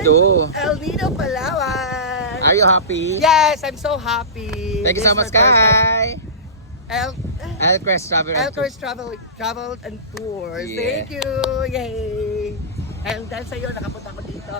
Nido. El Nido, Palawan. Are you happy? Yes, I'm so happy. Thank you so This much, is my first time. Kai. El Elcrest Travel. Elcourse Travel and Tours. Yeah. Thank you. Yay. And dahil sa'yo, nakapunta ko dito.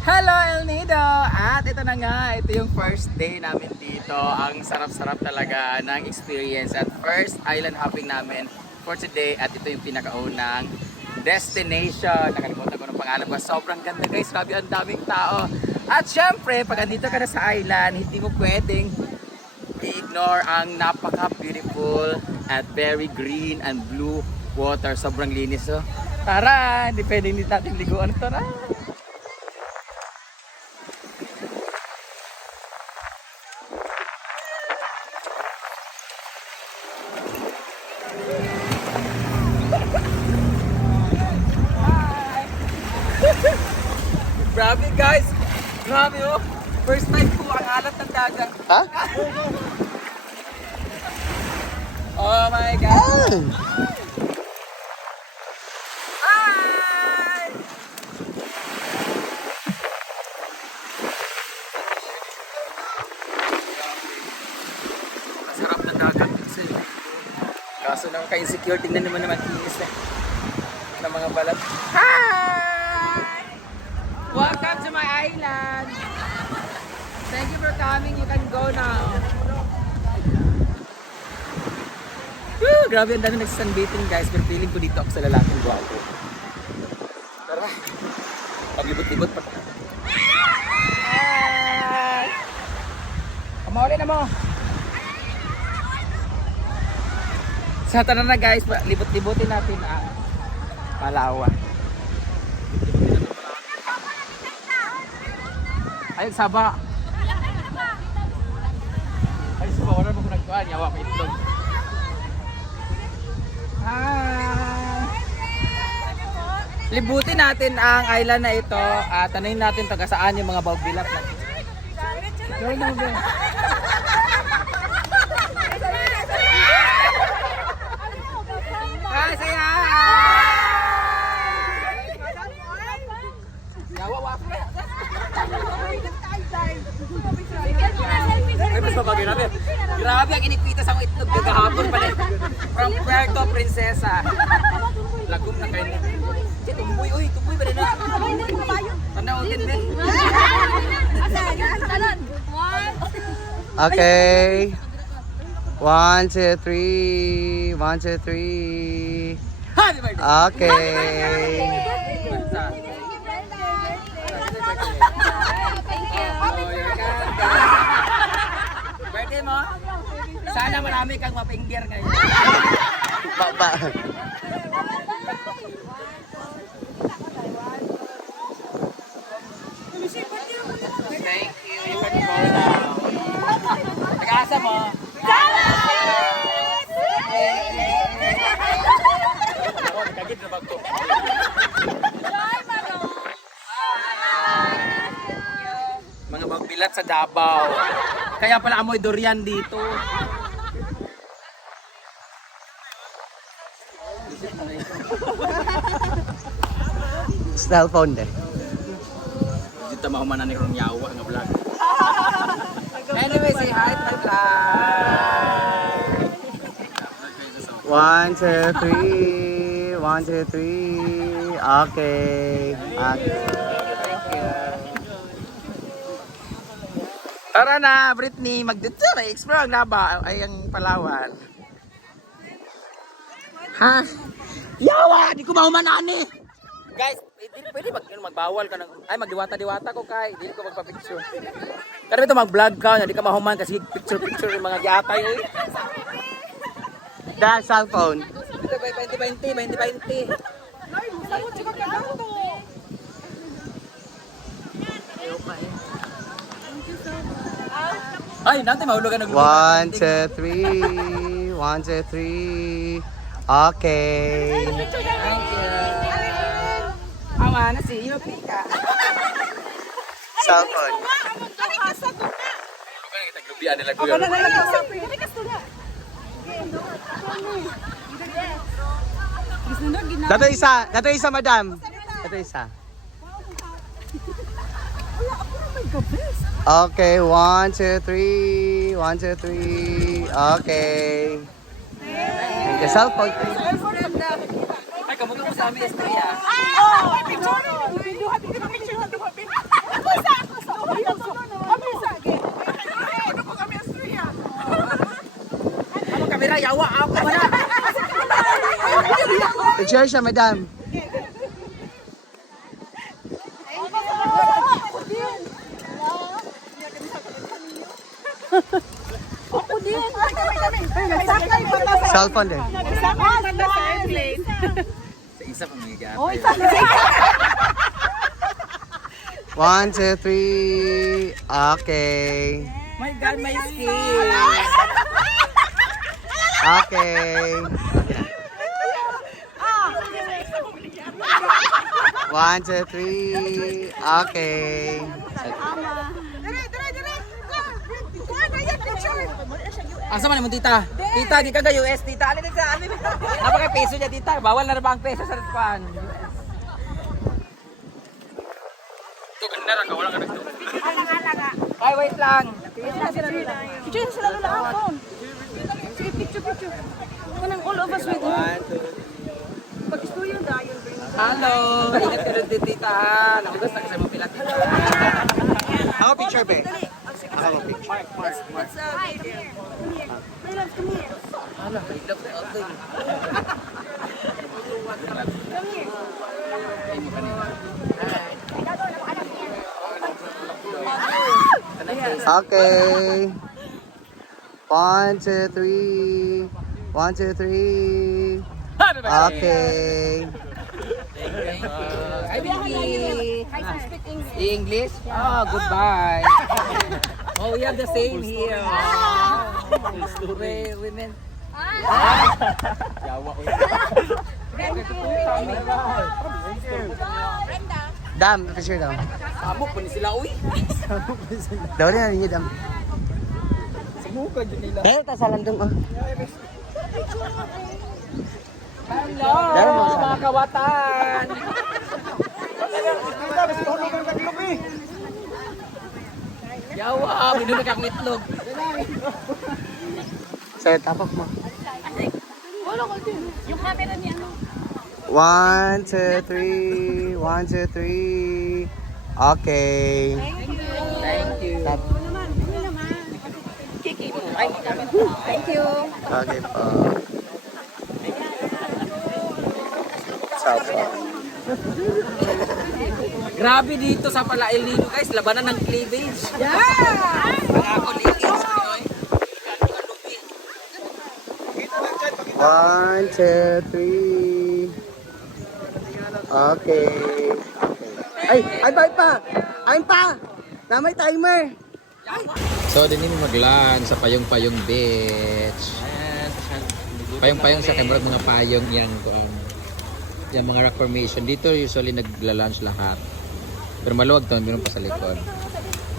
Hello El Nido! At ito na nga, ito yung first day namin dito. Ang sarap-sarap talaga ng experience at first island hopping namin for today. At ito yung pinakaunang destination. Nakalimutan ko ng pangalan ko. Sobrang ganda guys, grabe ang daming tao. At syempre, pag andito ka na sa island, hindi mo pwedeng i-ignore ang napaka-beautiful at very green and blue water. Sobrang linis. So, tara! Hindi pwedeng hindi natin liguan. Tara! Grabe guys! Grabe oh! First time po ang alat ng dagat. Ha? Oh my God! Hi! Masarap na dagat kasi. Kaso naman ka-insecure, tingnan naman kinis ng mga balat. Hi! Welcome to my island! Thank you for coming. You can go now. Woo! Grabe ang dami nagsasunbathing guys. Pero feeling ko dito ako sa lalaking gwapo. Tara. Paglibot-libot pa. Hi! Kamahuli na mo. Sa tara na guys. Libot-libotin natin ang Palawan. Ay, saba. Ay, saba. Wala mo kung nagkuhan. Yawa ko itlog. Hi! Libutin natin ang island na ito at tanayin natin taga saan yung mga bawbilap na. Hi, say hi! Yawa, wako. Ay, mas mabagay natin. Grabe ang inipita sa itlog kahapon pala. From Puerto Princesa. Lagom na kayo nito. Si tumboy, uy, tumboy ba rin na? Tanaw din din. Okay. 1, 2, 3. 1, 2, 3. Ha, di ba? Okay. Birthday mo? Sana marami kang mapinggir ngayon. Baba. Thank you. You can go now. Nag-aasa mo? Ako, nagkagid na ba ito? Mga magbilat sa Davao. Kaya pala amoy durian dito. Cellphone din. Dito mahumanan ni Ron Yawa nga vlog. Anyway, say hi to my vlog. 1, 2, 3. 1, 2, 3. Okay. Okay. Tara na, Britney, magdito na explore ang Naba ay ang Palawan. Ha? Yawa, di ko mahumanani. Guys, pwede magbawal ka ng ay magdiwata-diwata ko kay, di ko magpa-picture. Pero ito mag-vlog ka, hindi ka mahuman kasi picture yung mga giatay oy. That cellphone. Dito by 2020. Ay, nanti mahulugan ng 1, 2, 3. 1, 2, 3. Okay. Thank you. Awa na si iyo, Pika. Cellphone. Taglubian nila kuya. Dato isa, madam. Dato isa. Okay, 1, 2, 3. 1, 2, 3. Okay. Thank you, cellphone. Ay, kamukha mo sa amin, Estrella. Ano kamera, yawa ako na. Picture siya, madam. Cellphone din. Sa isa pa may gap. 1, 2, 3. Okay. My God, my skin. Okay. 1, 2, 3. Okay. Asa man mo tita? Tita, di ka ga US, tita. Alin sa amin. Napaka peso niya, tita. Bawal na ba ang peso sa Japan? Ito ganda ra ka wala ka nagto. Ay, wait lang. Picture sila nila ang phone. Sige, picture. Kanang all of us with you. Pag-istorya dayon. Hello. Ingat ka rin din, tita. Nakugas na kasi mo pila, tita. Ako picture, be. Ako picture. Let's video. My love, come here. Hala, kailap na ako. Come here. Okay. 1, 2, 3. 1, 2, 3. Okay. Hi, baby. I speak English. English? Oh, goodbye. Oh, we have the same here. Women. Yawa ko. Dam, picture daw. Sabok pa ni sila, uy. Daw rin ang dam. Sumuka dyan nila. Eh, tasalandong oh. Hello, mga kawatan. Yawa, minuna kang itlog. Sir, tapak mo. Yung camera niya, ano? 1, 2, 3. 1, 2, 3. Okay. Thank you. Stop. Thank you. Okay po. Sapo. Grabe dito sa Palail Nino, guys. Labanan ng cleavage. Yeah! Mga colleagues. 1, 2, 3. Okay. Ay pa! Ay pa! Na may timer! So, din mo mag-lunch sa Payong-Payong Beach. Payong-payong sa kamera, mga payong yan. Yung mga rock formation. Dito usually nagla-lunch lahat. Pero maluwag to, meron pa sa likod.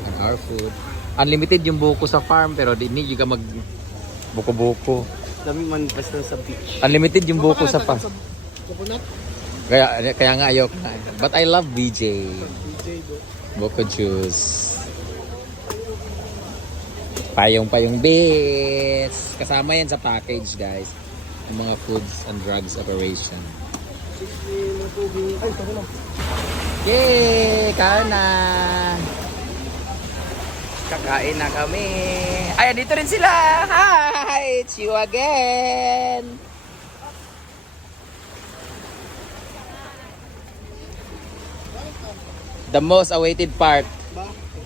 And our food. Unlimited yung buko sa farm, pero hindi ka mag buko-buko. Dami man basta sa beach. Unlimited yung buko sa farm. Kaya nga ayok na. But I love BJ. Buko juice. Payong-Payong Beach. Kasama yan sa package, guys. Yung mga foods and drugs operation. Yay! Kain na! Kakain na kami. Ay, dito rin sila! Hi! It's you again! The most awaited part.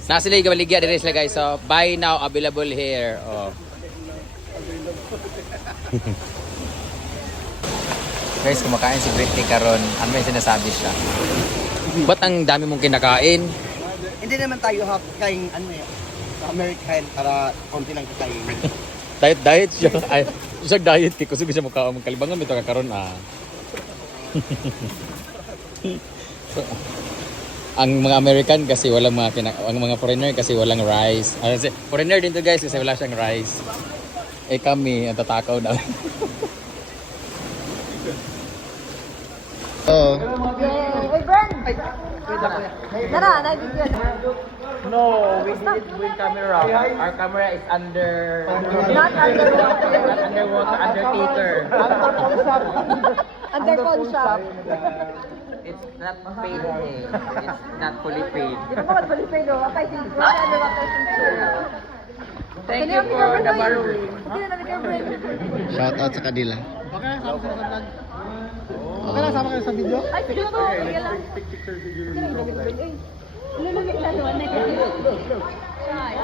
Nasa sila yung baligya din sila, guys. So, buy now, available here. Oh. Guys, kumakain si Britney karon. Ano may sinasabi siya? Ba't ang dami mong kinakain? Hindi naman tayo kain ano eh. Sa American para konti lang kakain. Diet siya. Ay, siya diet kay kusog siya mukha mong kalibangan bitaw ka karon ah. So, ang mga American kasi walang ang mga foreigner kasi walang rice. Foreigner din to, guys, kasi wala siyang rice. Eh kami, ang tatakaw na. Yay! Uy, Bren! Tara, nag-video. No, we didn't bring camera. Our camera is under... Not underwater. Not underwater, undertaker. Under pawn shop. It's not paid. It's not fully paid. Di ba ba mag-qualify do? Apay si underwater sensor. Thank you for the borrowing. Hindi na namin Bren. Shout out sa kanila. Okay lang, sama kayo sa video? Ay, sige to. Sige lang. Lulamig na naman na kasi. Ay,